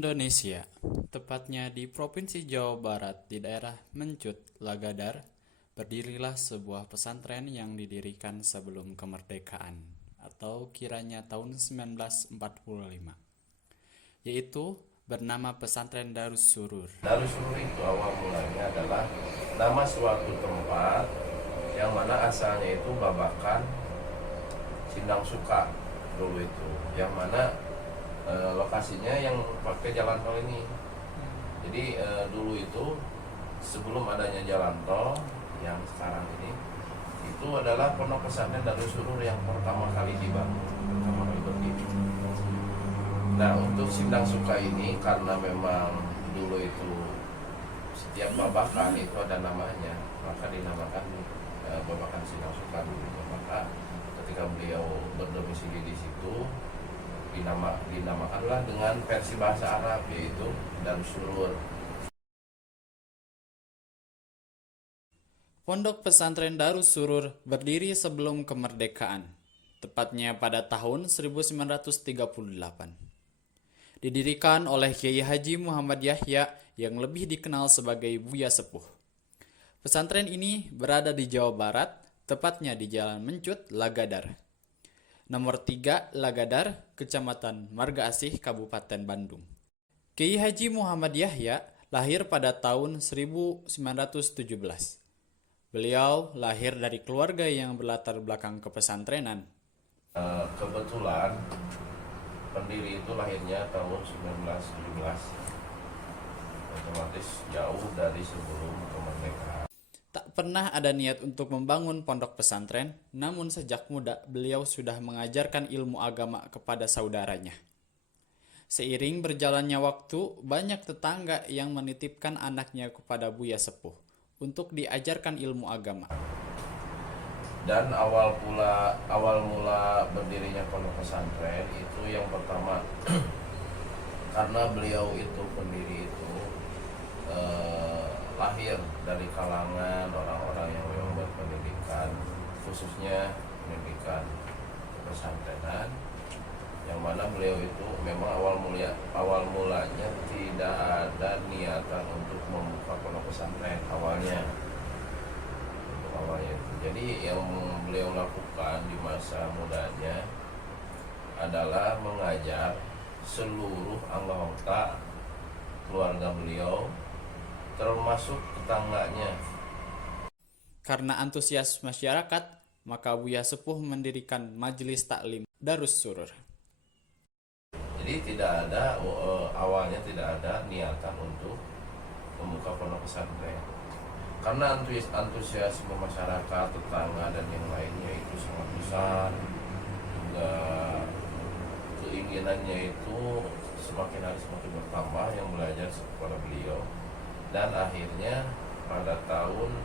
Indonesia, tepatnya di Provinsi Jawa Barat di daerah Mencut, Lagadar, berdirilah sebuah pesantren yang didirikan sebelum kemerdekaan atau kiranya tahun 1945, yaitu bernama Pesantren Darus Surur. Darus Surur itu awal mulanya adalah nama suatu tempat yang mana asalnya itu Babakan Sindang Suka dulu itu, yang mana lokasinya yang pakai jalan tol ini. Jadi dulu itu sebelum adanya jalan tol yang sekarang ini, itu adalah pondok pesantren Darus Surur yang pertama kali dibangun, pertama kali berdiri. Nah, untuk Sindang Suka ini karena memang dulu itu setiap babakan itu ada namanya, maka dinamakan Babakan Sindang Suka dulu. Maka ketika beliau berdomisili di situ, dinamakanlah dengan versi bahasa Arab, yaitu Darus Surur. Pondok Pesantren Darus Surur berdiri sebelum kemerdekaan, tepatnya pada tahun 1938. Didirikan oleh Kiai Haji Muhammad Yahya yang lebih dikenal sebagai Buya Sepuh. Pesantren ini berada di Jawa Barat, tepatnya di Jalan Mencut, Lagadar. Nomor 3 Lagadar, Kecamatan Marga Asih, Kabupaten Bandung. Kiai Haji Muhammad Yahya lahir pada tahun 1917. Beliau lahir dari keluarga yang berlatar belakang kepesantrenan. Kebetulan pendiri itu lahirnya tahun 1917, otomatis jauh dari sebelum kemerdekaan. Tak pernah ada niat untuk membangun pondok pesantren, namun sejak muda beliau sudah mengajarkan ilmu agama kepada saudaranya. Seiring berjalannya waktu, banyak tetangga yang menitipkan anaknya kepada Buya Sepuh untuk diajarkan ilmu agama. Dan awal mula berdirinya pondok pesantren itu yang pertama karena beliau itu pendiri itu lahir dari kalangan orang-orang yang memang berpendidikan, khususnya pendidikan pesantrenan, yang mana beliau itu memang awal mulanya tidak ada niatan untuk membuka pondok pesantren awalnya. Jadi yang beliau lakukan di masa mudanya adalah mengajar seluruh anggota keluarga beliau, termasuk tetangganya. Karena antusias masyarakat, maka Buya Sepuh mendirikan Majelis Taklim Darus Surur. Jadi awalnya tidak ada niatan untuk membuka pondok pesantren. Karena antusiasme masyarakat, tetangga dan yang lainnya itu sangat besar, juga keinginannya itu semakin hari semakin bertambah yang belajar kepada beliau. Dan akhirnya pada tahun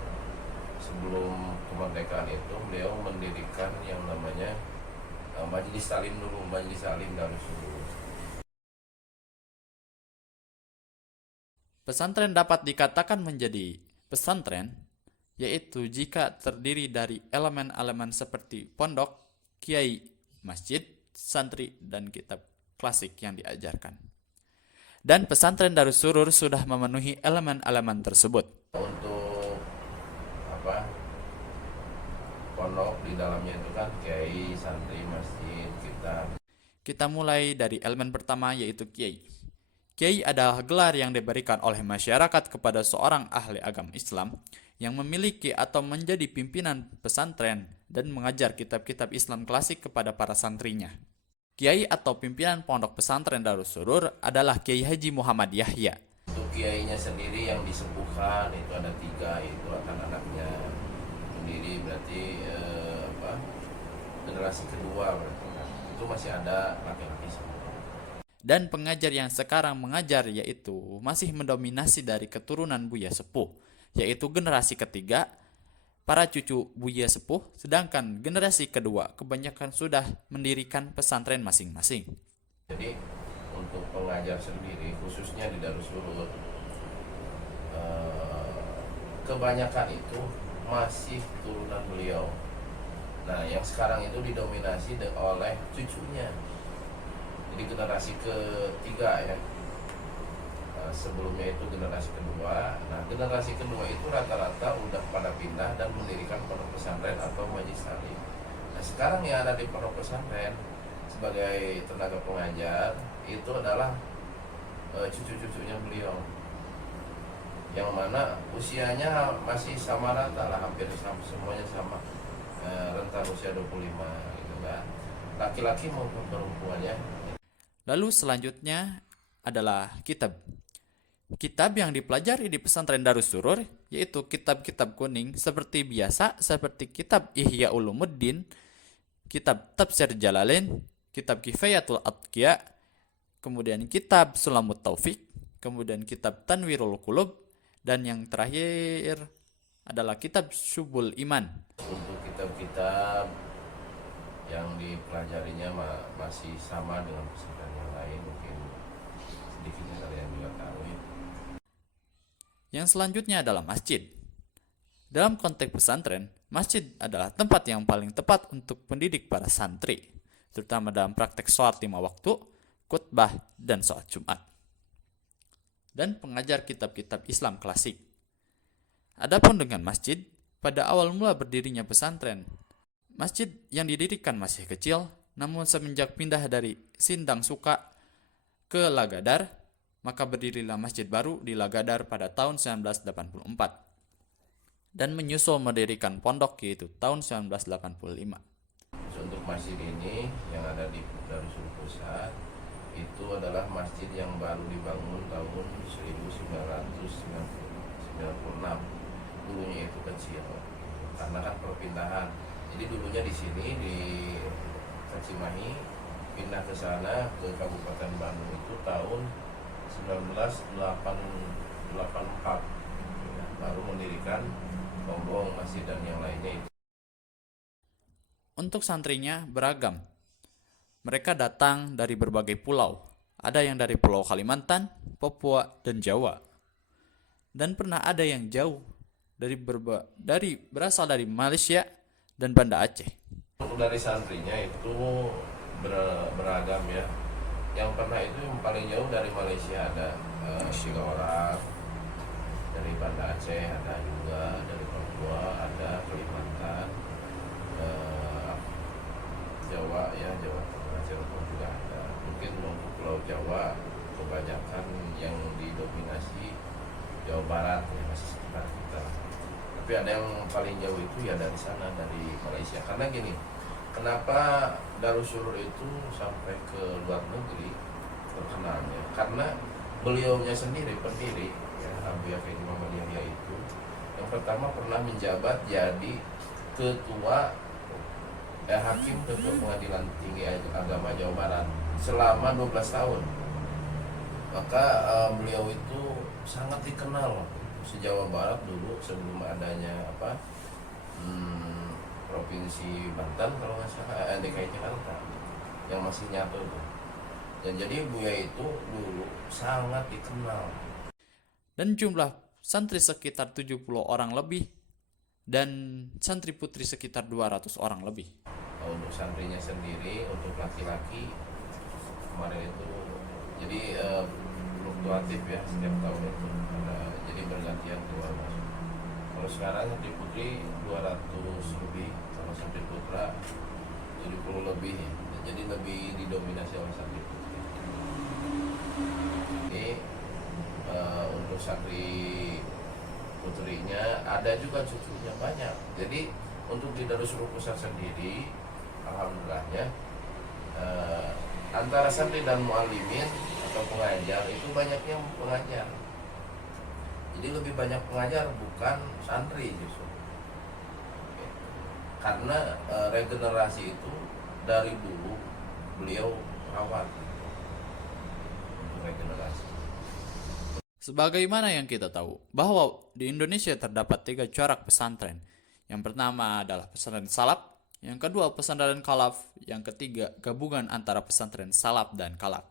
sebelum kemerdekaan itu beliau mendirikan yang namanya Majelis Taklim dulu, Majelis Taklim Darus Surur. Pesantren dapat dikatakan menjadi pesantren, yaitu jika terdiri dari elemen-elemen seperti pondok, kiai, masjid, santri, dan kitab klasik yang diajarkan. Dan pesantren Darus Surur sudah memenuhi elemen-elemen tersebut. Untuk pondok di dalamnya itu kan kiai, santri, masjid, kitab. Kita mulai dari elemen pertama, yaitu kiai. Kiai adalah gelar yang diberikan oleh masyarakat kepada seorang ahli agama Islam yang memiliki atau menjadi pimpinan pesantren dan mengajar kitab-kitab Islam klasik kepada para santrinya. Kiai atau pimpinan pondok pesantren Darus Surur adalah Kiai Haji Muhammad Yahya. Untuk kiainya sendiri yang disepuhkan itu ada 3, itu anak-anaknya sendiri, berarti generasi kedua berarti kan. Itu masih ada laki-laki semua. Dan pengajar yang sekarang mengajar yaitu masih mendominasi dari keturunan Buya Sepuh, yaitu generasi ketiga, para cucu Buya Sepuh, sedangkan generasi kedua kebanyakan sudah mendirikan pesantren masing-masing. Jadi untuk pengajar sendiri, khususnya di Darus Surur, kebanyakan itu masih turunan beliau. Nah, yang sekarang itu didominasi oleh cucunya. Jadi generasi ketiga ya. sebelumnya itu generasi kedua. Nah, generasi kedua itu rata-rata udah pada pindah dan mendirikan pondok pesantren atau majelis taklim. Nah, sekarang yang ada di pondok pesantren sebagai tenaga pengajar itu adalah cucu-cucunya beliau, yang mana usianya masih sama rata lah, hampir sama, semuanya sama, rentang usia 25 gitu kan, laki-laki maupun perempuan ya. Lalu selanjutnya adalah kitab. Kitab yang dipelajari di pesantren Darus Surur yaitu kitab-kitab kuning seperti biasa, seperti kitab Ihya Ulumuddin, kitab Tafsir Jalalain, kitab Kifayatul Atqiya, kemudian kitab Sulamut Taufik, kemudian kitab Tanwirul Qulub, dan yang terakhir adalah kitab Syubul Iman. Untuk kitab-kitab yang dipelajarinya masih sama dengan pesantren yang lain, mungkin sedikitnya kalian juga tahu ya. Yang selanjutnya adalah masjid. Dalam konteks pesantren, masjid adalah tempat yang paling tepat untuk pendidik para santri, terutama dalam praktek sholat 5 waktu, khutbah, dan sholat Jumat, dan pengajar kitab-kitab Islam klasik. Adapun dengan masjid, pada awal mula berdirinya pesantren, masjid yang didirikan masih kecil, namun semenjak pindah dari Sindang Suka ke Lagadar, maka berdirilah masjid baru di Lagadar pada tahun 1984 dan menyusul mendirikan pondok yaitu tahun 1985. Untuk masjid ini yang ada di Darussul Pusat itu adalah masjid yang baru dibangun tahun 1996. Dulunya itu kecil karena kan perpindahan. Jadi dulunya di sini di Cimahi, pindah ke sana ke Kabupaten Bandung itu tahun 1984, baru mendirikan Bombong, masjid dan yang lainnya itu. Untuk santrinya beragam. Mereka datang dari berbagai pulau. Ada yang dari Pulau Kalimantan, Papua, dan Jawa. Dan pernah ada yang jauh berasal dari Malaysia dan Banda Aceh. Untuk dari santrinya itu beragam ya. Yang pernah itu yang paling jauh dari Malaysia ada 3 orang, dari Banda Aceh ada juga, dari Papua ada, Kalimantan, Jawa ya, Jawa Tengah, Cirebon juga ada. Mungkin untuk Pulau Jawa kebanyakan yang didominasi Jawa Barat ya, masih sekitar kita. Tapi ada yang paling jauh itu ya dari sana, dari Malaysia. Karena gini, kenapa Darussurur itu sampai ke luar negeri terkenalnya? Karena beliaunya sendiri pendiri ya, Abu Yahya Muhammad Yahya itu yang pertama pernah menjabat jadi hakim ketua Pengadilan Tinggi Agama Jawa Barat selama 12 tahun. Maka beliau itu sangat dikenal se-Jawa Barat dulu sebelum adanya Provinsi Banten kalau nggak salah, DKI Jakarta yang masih nyatu itu. Dan jadi Buya itu dulu sangat dikenal. Dan jumlah santri sekitar 70 orang lebih dan santri putri sekitar 200 orang lebih. Untuk santrinya sendiri, untuk laki-laki kemarin itu jadi fluktuatif ya, setiap tahun itu ada, jadi bergantian keluar masuk. Kalau sekarang santri putri 200 lebih, kalau santri putra 70 lebih, jadi lebih didominasi oleh santri putri. Ini untuk santri putrinya ada juga cucunya banyak. Jadi untuk di Darussul Pusat sendiri, alhamdulillahnya antara santri dan muallimin atau pengajar itu banyaknya pengajar. Jadi lebih banyak pengajar bukan santri justru. Karena regenerasi itu dari dulu beliau rawat untuk regenerasi. Sebagaimana yang kita tahu, bahwa di Indonesia terdapat 3 corak pesantren. Yang pertama adalah pesantren salaf, yang kedua pesantren kalaf, yang ketiga gabungan antara pesantren salaf dan kalaf.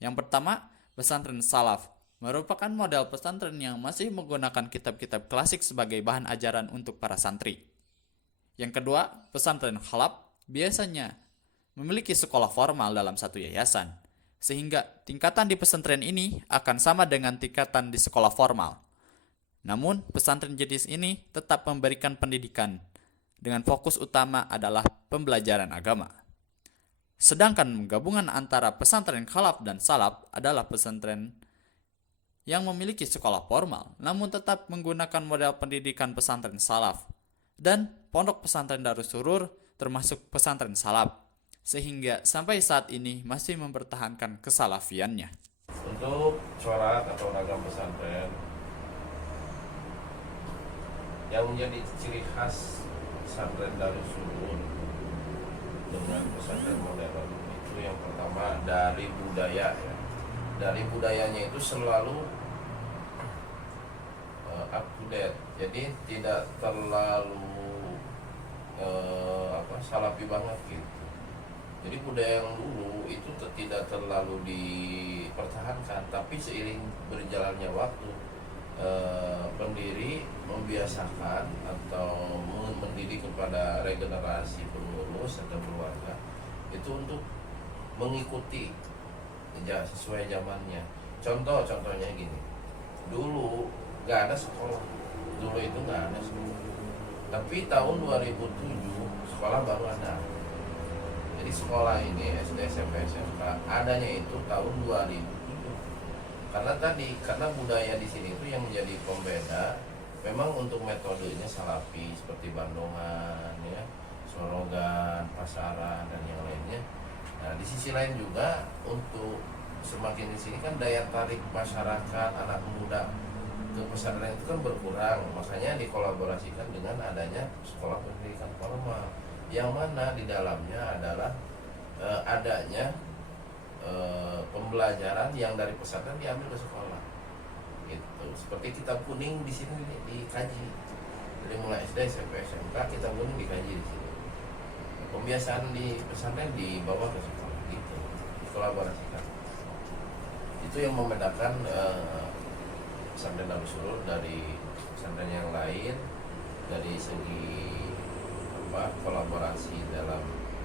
Yang pertama, pesantren salaf merupakan model pesantren yang masih menggunakan kitab-kitab klasik sebagai bahan ajaran untuk para santri. Yang kedua, pesantren khalaf biasanya memiliki sekolah formal dalam satu yayasan, sehingga tingkatan di pesantren ini akan sama dengan tingkatan di sekolah formal. Namun, pesantren jenis ini tetap memberikan pendidikan dengan fokus utama adalah pembelajaran agama. Sedangkan gabungan antara pesantren khalaf dan salaf adalah pesantren yang memiliki sekolah formal, namun tetap menggunakan model pendidikan pesantren salaf, dan pondok pesantren Darus Surur termasuk pesantren salaf, sehingga sampai saat ini masih mempertahankan kesalafiannya. Untuk corak atau ragam pesantren yang menjadi ciri khas pesantren Darus Surur dengan pesantren modern itu yang pertama dari budaya ya. Dari budayanya itu selalu up to date, jadi tidak terlalu salafi banget gitu. Jadi budaya yang dulu itu tidak terlalu dipertahankan, tapi seiring berjalannya waktu pendiri membiasakan atau mendidik kepada regenerasi pengurus atau keluarga itu untuk mengikuti sesuai zamannya. Contohnya gini, dulu nggak ada sekolah, dulu itu nggak ada sekolah, tapi tahun 2007 sekolah baru ada. Jadi sekolah ini SD, SMP, SMK adanya itu tahun 2007. Karena budaya di sini itu yang menjadi pembeda. Memang untuk metodenya salafi seperti Bandungan, ya, Sorogan, Pasaran dan yang lainnya. Nah, di sisi lain juga untuk semakin di sini kan daya tarik masyarakat anak muda ke pesantren itu kan berkurang, makanya dikolaborasikan dengan adanya sekolah pendidikan formal, yang mana di dalamnya adalah adanya pembelajaran yang dari pesantren diambil ke sekolah. Gitu. Seperti kitab kuning di sini dikaji. Dari mulai SD, SMP, SMK kitab kuning dikaji di sini. Pembiasaan di pesantren dibawa ke sekolah gitu. Dikolaborasikan. Itu yang membedakan pesantren Darus Surur dari pesantren yang lain dari segi kolaborasi dalam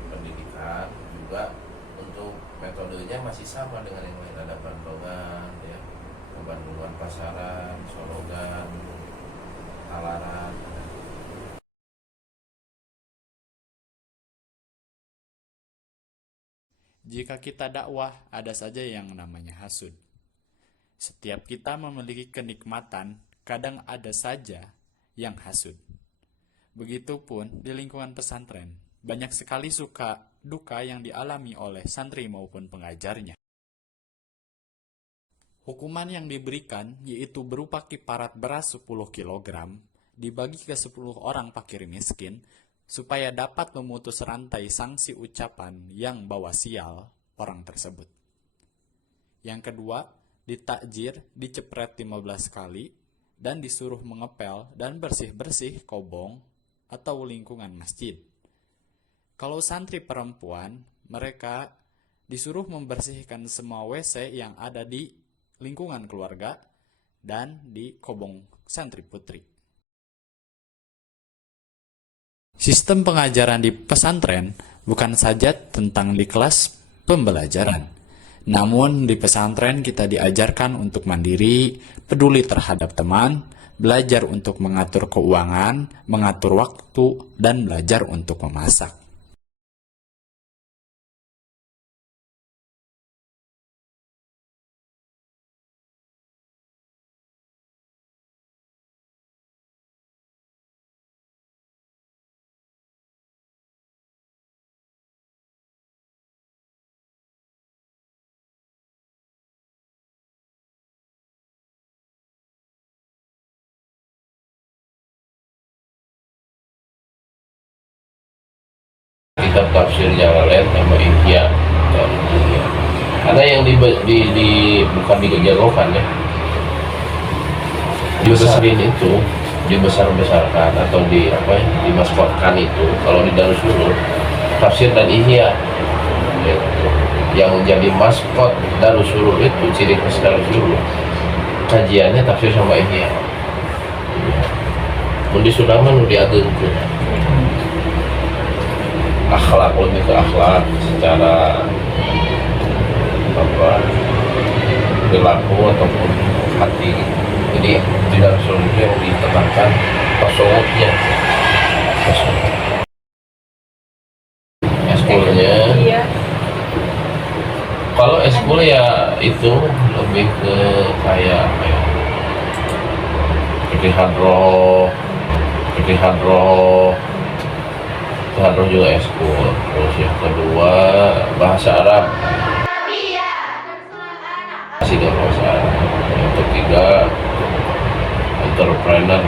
pendidikan, juga untuk metodenya masih sama dengan yang lain. Ada Bandungan, ya, Bandungan, Pasaran, Sorogan, Talaran. Jika kita dakwah, ada saja yang namanya hasud. Setiap kita memiliki kenikmatan, kadang ada saja yang hasud. Begitupun di lingkungan pesantren, banyak sekali suka duka yang dialami oleh santri maupun pengajarnya. Hukuman yang diberikan yaitu berupa kiparat beras 10 kg dibagi ke 10 orang fakir miskin supaya dapat memutus rantai sanksi ucapan yang bawa sial orang tersebut. Yang kedua, ditakjir, dicepret 15 kali dan disuruh mengepel dan bersih-bersih kobong atau lingkungan masjid. Kalau santri perempuan, mereka disuruh membersihkan semua WC yang ada di lingkungan keluarga dan di kobong santri putri. Sistem pengajaran di pesantren bukan saja tentang di kelas pembelajaran, namun di pesantren kita diajarkan untuk mandiri, peduli terhadap teman, belajar untuk mengatur keuangan, mengatur waktu, dan belajar untuk memasak. Kitab tafsir Jalalain sama Ihya. Ada yang bukan digejerokan ya, dibesarin itu, dibesar-besarkan atau dimaskotkan itu. Kalau di Darus Surur, tafsir dan Ihya yang menjadi maskot Darus Surur itu, ciri khas Darus Surur, kajiannya tafsir sama Ihya. Mun di Sudaman nu diageungkeun akhlak, lebih ke akhlak secara apa perilaku ataupun hati. Jadi tidak sulit yang ditekankan tasawufnya. Eskulnya, Iya. kalau eskul ya itu lebih ke kayak apa ya, fikih hadroh itu hadroh juga eskul. Terus yang kedua bahasa Arab, masih dengan bahasa Arab. Yang ketiga entrepreneur.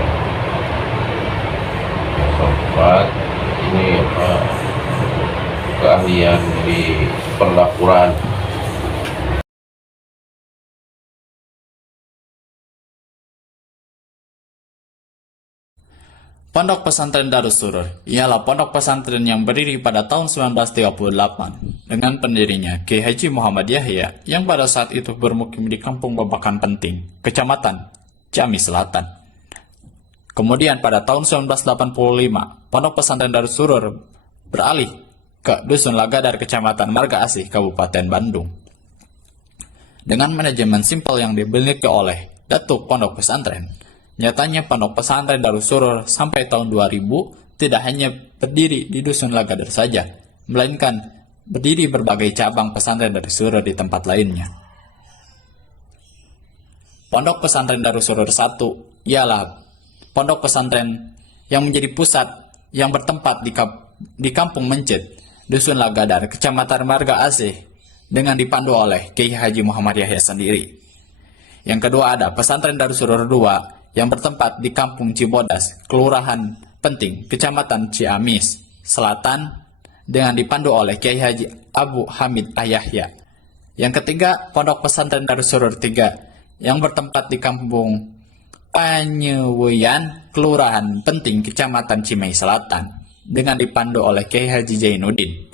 Yang keempat ini apa, keahlian di perlakuran. Pondok Pesantren Darus Surur ialah pondok pesantren yang berdiri pada tahun 1938 dengan pendirinya Kiai Haji Muhammad Yahya yang pada saat itu bermukim di Kampung Babakan Penting, Kecamatan Ciamis Selatan. Kemudian pada tahun 1985, Pondok Pesantren Darus Surur beralih ke Dusun Lagadar, Kecamatan Marga Asih, Kabupaten Bandung. Dengan manajemen simpel yang dimiliki oleh Datuk Pondok Pesantren, nyatanya Pondok Pesantren Darus Surur sampai tahun 2000 tidak hanya berdiri di Dusun Lagadar saja, melainkan berdiri berbagai cabang pesantren Darus Surur di tempat lainnya. Pondok Pesantren Darus Surur 1 ialah pondok pesantren yang menjadi pusat yang bertempat di Kampung Mencit, Dusun Lagadar, Kecamatan Marga Asih, dengan dipandu oleh Kiai Haji Muhammad Yahya sendiri. Yang kedua ada Pesantren Darus Surur 2 yang bertempat di Kampung Cibodas, Kelurahan Penting, Kecamatan Ciamis Selatan, dengan dipandu oleh Kiai Haji Abu Hamid Ayahya. Yang ketiga, Pondok Pesantren Darus Surur 3 yang bertempat di Kampung Panyeweyan, Kelurahan Penting, Kecamatan Cimahi Selatan, dengan dipandu oleh Kiai Haji Zainuddin.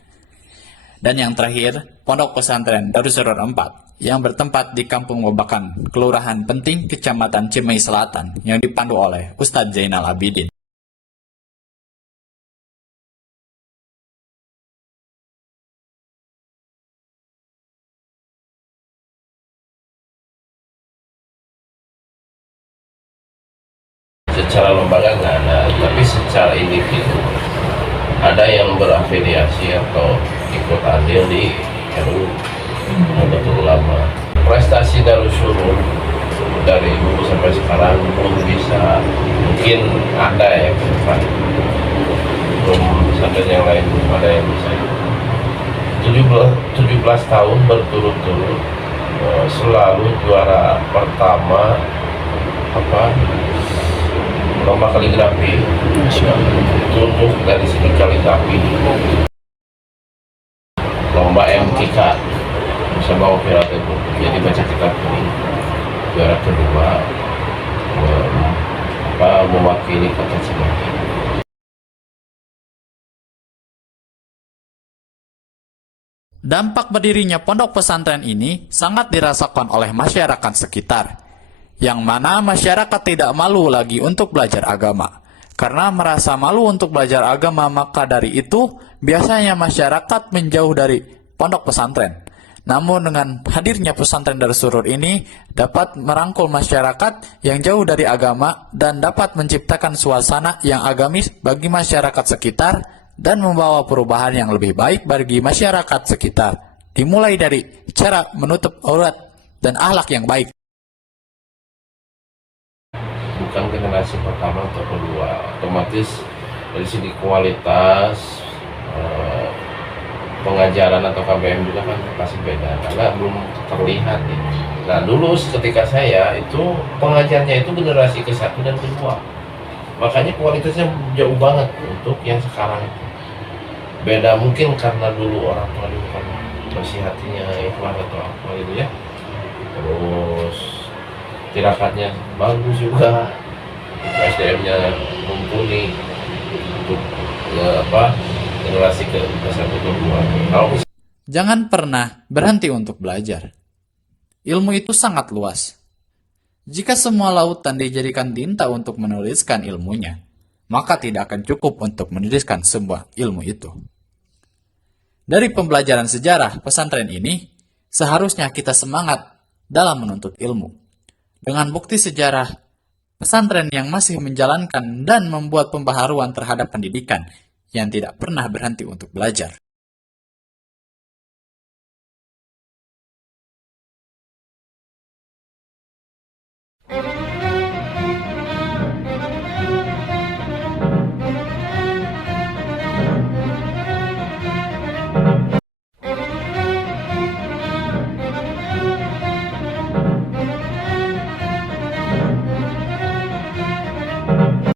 Dan yang terakhir, Pondok Pesantren Darus Surur 4 yang bertempat di Kampung Babakan, Kelurahan Penting, Kecamatan Cimahi Selatan, yang dipandu oleh Ustadz Zainal Abidin. Secara lembaga nggak ada, tapi secara individu ada yang berafiliasi atau ikut andil di RU Nahdlatul Ulama. Prestasi Darus Surur dari dulu sampai sekarang belum bisa, mungkin ada ya ke depan, belum pesantren yang lain belum ada yang bisa. 17 tahun berturut-turut selalu juara pertama apa lomba kaligrafi untuk dari segi kaligrafi, lomba MTK bisa bawa viral itu, jadi baca kitab ini juara kedua, mewakili kota Cimahi. Dampak berdirinya pondok pesantren ini sangat dirasakan oleh masyarakat sekitar, yang mana masyarakat tidak malu lagi untuk belajar agama. Karena merasa malu untuk belajar agama, maka dari itu biasanya masyarakat menjauh dari pondok pesantren. Namun dengan hadirnya pesantren Darus Surur ini dapat merangkul masyarakat yang jauh dari agama dan dapat menciptakan suasana yang agamis bagi masyarakat sekitar dan membawa perubahan yang lebih baik bagi masyarakat sekitar. Dimulai dari cara menutup aurat dan akhlak yang baik. Bukan generasi pertama atau kedua, otomatis dari segi kualitas pengajaran atau KBM juga kan pasti beda karena belum terlihat ya. Nah dulu ketika saya itu pengajarnya itu generasi ke-1 dan kedua, makanya kualitasnya jauh banget untuk yang sekarang itu. Beda mungkin karena dulu orang tua dulu kan masih hatinya ikhlas atau apa gitu ya, terus tirakatnya bagus juga, SDM-nya mumpuni untuk generasi ke-1 kedua. Jangan pernah berhenti untuk belajar. Ilmu itu sangat luas. Jika semua lautan dijadikan tinta untuk menuliskan ilmunya, maka tidak akan cukup untuk menuliskan sebuah ilmu itu. Dari pembelajaran sejarah pesantren ini, seharusnya kita semangat dalam menuntut ilmu. Dengan bukti sejarah, pesantren yang masih menjalankan dan membuat pembaharuan terhadap pendidikan yang tidak pernah berhenti untuk belajar.